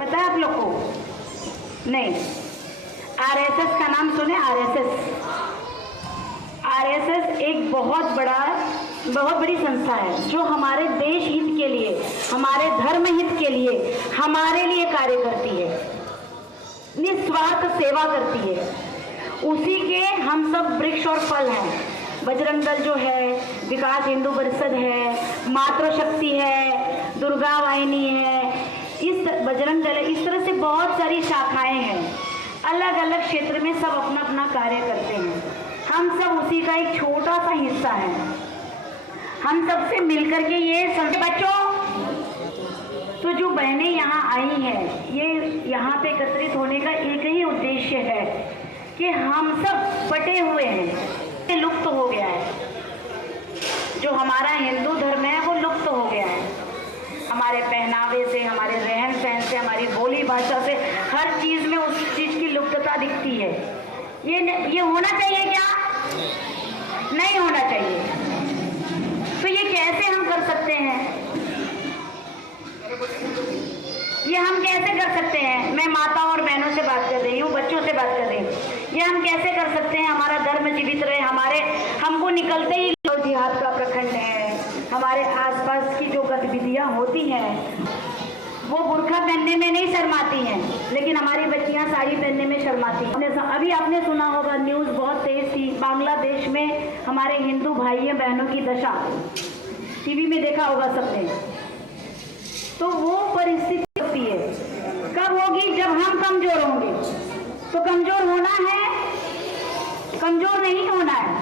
पता है आप लोग को? नहीं। आरएसएस का नाम सुने? आरएसएस एक बहुत बड़ी संस्था है जो हमारे देश हित के लिए, हमारे धर्म हित के लिए, हमारे लिए कार्य करती है, निस्वार्थ सेवा करती है। उसी के हम सब वृक्ष और फल हैं। बजरंग दल जो है, विकास हिंदू परिषद है, मातृशक्ति है, दुर्गा वाहिनी है, इस बजरंग दल, इस तरह से बहुत सारी शाखाएं हैं। अलग अलग क्षेत्र में सब अपना अपना कार्य करते हैं। हम सब उसी का एक छोटा सा हिस्सा है। हम सबसे मिलकर के ये बच्चों, तो जो बहनें यहाँ आई हैं, ये यहाँ पे एकत्रित होने का एक ही उद्देश्य है कि हम सब बटे हुए हैं, लुप्त हो गया है। जो हमारा हिंदू धर्म है वो लुप्त हो गया है। हमारे पहनावे से, हमारे रहन सहन से, हमारी बोली भाषा से, हर चीज़ में उस चीज़ की लुप्तता दिखती है। ये होना चाहिए क्या? नहीं होना चाहिए। तो ये कैसे हम कर सकते हैं? ये हम कैसे कर सकते हैं? मैं माताओं और बहनों से बात कर रही हूँ, बच्चों से बात कर रही हूँ। ये हम कैसे कर सकते हैं? हमारा धर्म जीवित रहे। हमको निकलते ही जिहाद का प्रखंड है, हमारे आसपास की जो गतिविधियाँ होती हैं वो बुर्खा पहनने में नहीं शर्माती हैं, लेकिन हमारी बच्चियाँ साड़ी पहनने में शर्माती हैं। अभी आपने सुना होगा, न्यूज़ बहुत तेज थी, बांग्लादेश में हमारे हिंदू भाइयों बहनों की दशा, टीवी में देखा होगा सबने। तो वो परिस्थिति होती है, कब होगी? जब हम कमजोर होंगे। तो कमजोर होना है, कमजोर नहीं होना है।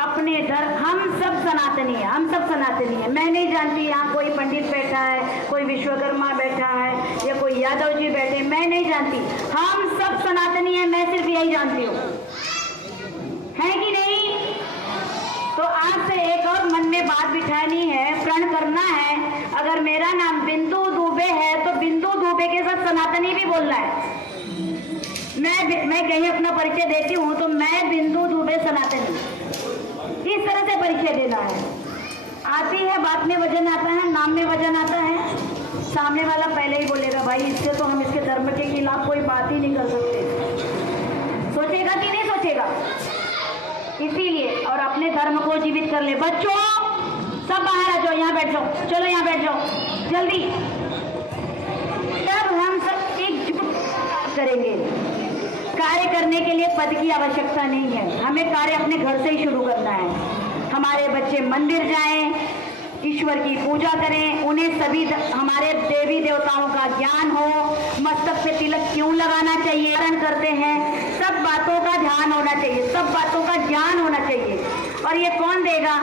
अपने धर्म, हम सब सनातनी है, हम सब सनातनी है। मैं नहीं जानती यहाँ कोई पंडित बैठा है, कोई विश्वकर्मा बैठा है, या कोई यादव जी बैठे, मैं नहीं जानती। हम सब सनातनी है, मैं सिर्फ यही जानती हूँ, है कि नहीं? तो आज से एक और मन में बात बिठानी है, प्रण करना है। अगर मेरा नाम बिंदु दुबे है तो बिंदु दुबे के साथ सनातनी भी बोलना है। मैं कहीं अपना परिचय देती हूँ तो मैं बिंदु दुबे सनातनी, इस तरह से परिचय देना है। आती है, बात में वजन आता है, नाम में वजन आता है। सामने वाला पहले ही बोलेगा, भाई इससे तो हम इसके धर्म के खिलाफ कोई बात ही नहीं कर सकते। सोचेगा कि नहीं सोचेगा? इसीलिए, और अपने धर्म को जीवित कर ले। बच्चों सब बाहर आ जाओ, यहाँ बैठ जाओ, चलो यहाँ बैठ जाओ जल्दी। तब हम सब एकजुट करेंगे। कार्य करने के लिए पद की आवश्यकता नहीं है, हमें कार्य अपने घर से ही शुरू करना है। हमारे बच्चे मंदिर जाएं, ईश्वर की पूजा करें, उन्हें सभी हमारे देवी देवताओं का ज्ञान हो, मस्तक पे तिलक क्यों लगाना चाहिए, पारण करते हैं, सब बातों का ध्यान होना चाहिए, सब बातों का ज्ञान होना चाहिए। और ये कौन देगा?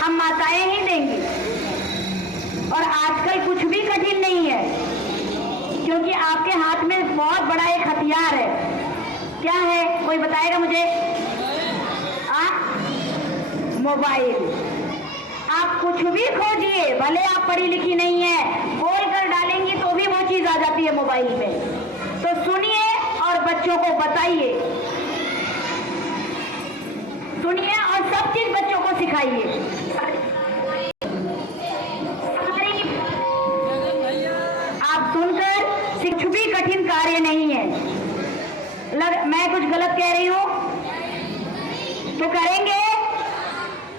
हम माताएं ही देंगी। और आजकल कुछ भी कठिन नहीं है, क्योंकि आपके हाथ में बहुत बड़ा एक हथियार है। क्या है? कोई बताएगा मुझे? मोबाइल। आप कुछ भी खोजिए, भले आप पढ़ी लिखी नहीं है, बोल कर डालेंगी तो भी वो चीज आ जाती है मोबाइल पे। तो सुनिए और बच्चों को बताइए, सुनिए और सब चीज बच्चों को सिखाइए। आप सुनकर, कुछ भी कठिन कार्य नहीं है। मैं कुछ गलत कह रही हूँ तो करेंगे?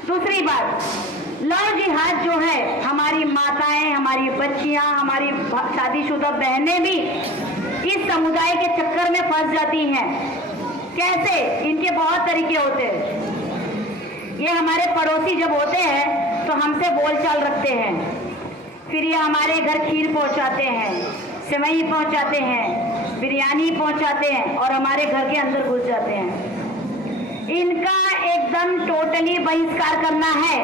दूसरी बात, लव जिहाद जो है, हमारी माताएं, हमारी बच्चियां, हमारी शादीशुदा बहनें भी इस समुदाय के चक्कर में फंस जाती हैं। कैसे? इनके बहुत तरीके होते हैं। ये हमारे पड़ोसी जब होते हैं तो हमसे बोलचाल रखते हैं, फिर ये हमारे घर खीर पहुंचाते हैं, सेवई पहुंचाते हैं, बिरयानी पहुंचाते हैं और हमारे घर के अंदर घुस जाते हैं। इनका एकदम टोटली बहिष्कार करना है।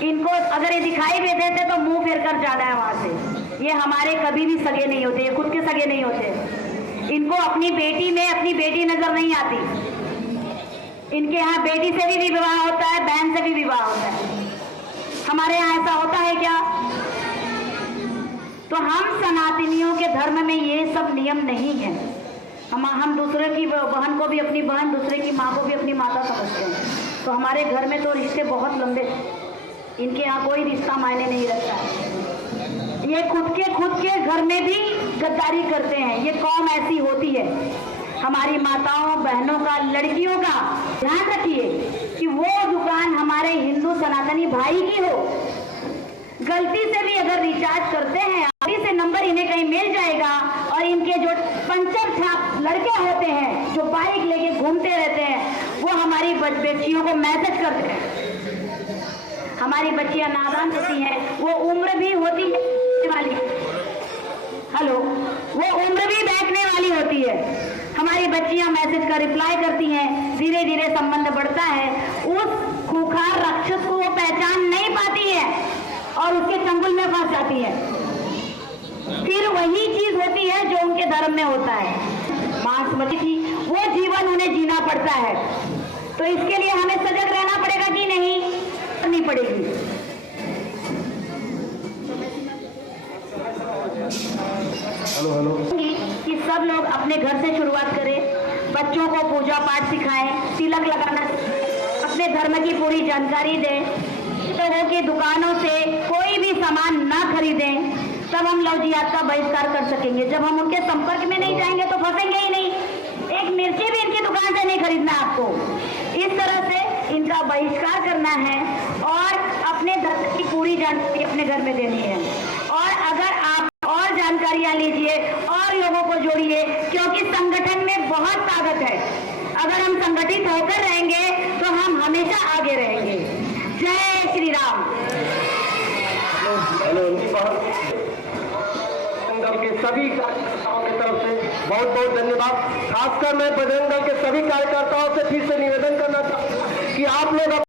इनको अगर ये दिखाई भी देते तो मुंह फेर कर जाना है वहां से। ये हमारे कभी भी सगे नहीं होते, ये खुद के सगे नहीं होते। इनको अपनी बेटी में अपनी बेटी नजर नहीं आती। इनके यहाँ बेटी से भी विवाह होता है, बहन से भी विवाह होता है। हमारे यहाँ ऐसा होता है क्या? तो हम सनातनियों के धर्म में ये सब नियम नहीं है। हम दूसरे की बहन को भी अपनी बहन, दूसरे की माँ को भी अपनी माता समझते हैं। तो हमारे घर में तो रिश्ते बहुत लंबे, इनके यहाँ कोई रिश्ता मायने नहीं रखता है। ये खुद के घर में भी गद्दारी करते हैं। ये कौम ऐसी होती है। हमारी माताओं बहनों का, लड़कियों का ध्यान रखिए कि वो दुकान हमारे हिंदू सनातनी भाई की हो। गलती से भी अगर रिचार्ज करते हैं, आगे से नंबर इन्हें कहीं मिल जाएगा और इनके जो पंचर छाप लड़के होते हैं जो बाइक लेके घूमते रहते हैं, वो हमारी बच्चियों को मैसेज करते हैं। हमारी बच्चियां नादान होती हैं, वो उम्र भी होती है वाली, हेलो, वो उम्र भी बैठने वाली होती है। हमारी बच्चियां मैसेज का रिप्लाई करती हैं, धीरे धीरे संबंध बढ़ता है। उस खूंखार राक्षस को वो पहचान नहीं पाती है और उसके चंगुल में फंस जाती है। फिर वही चीज होती है जो उनके धर्म में होता है। मांस मछली वो जीवन उन्हें जीना पड़ता है। तो इसके लिए हमें सजग रहना पड़ेगा कि नहीं? करनी पड़ेगी। हेलो कि सब लोग अपने घर से शुरुआत करें, बच्चों को पूजा पाठ सिखाएं, तिलक लगाना, अपने धर्म की पूरी जानकारी दें। तो की दुकानों से कोई भी सामान ना खरीदें, तब हम लव जिहाद का बहिष्कार कर सकेंगे। जब हम उनके संपर्क में नहीं जाएंगे तो फंसेंगे ही नहीं। एक मिर्ची भी इनकी दुकान से नहीं खरीदना आपको। इस तरह से इनका बहिष्कार करना है और अपने धर्म की पूरी जानकारी अपने घर में देनी है। और अगर आप और जानकारियां लीजिए और लोगों को जोड़िए, क्योंकि संगठन में बहुत ताकत है। अगर हम संगठित होकर रहेंगे तो हम हमेशा आगे रहेंगे। जय श्री राम। दल के सभी कार्यकर्ताओं की तरफ से बहुत बहुत धन्यवाद। खासकर मैं बजरंग दल के सभी कार्यकर्ताओं से फिर से निवेदन करना चाहूँगा कि आप लोग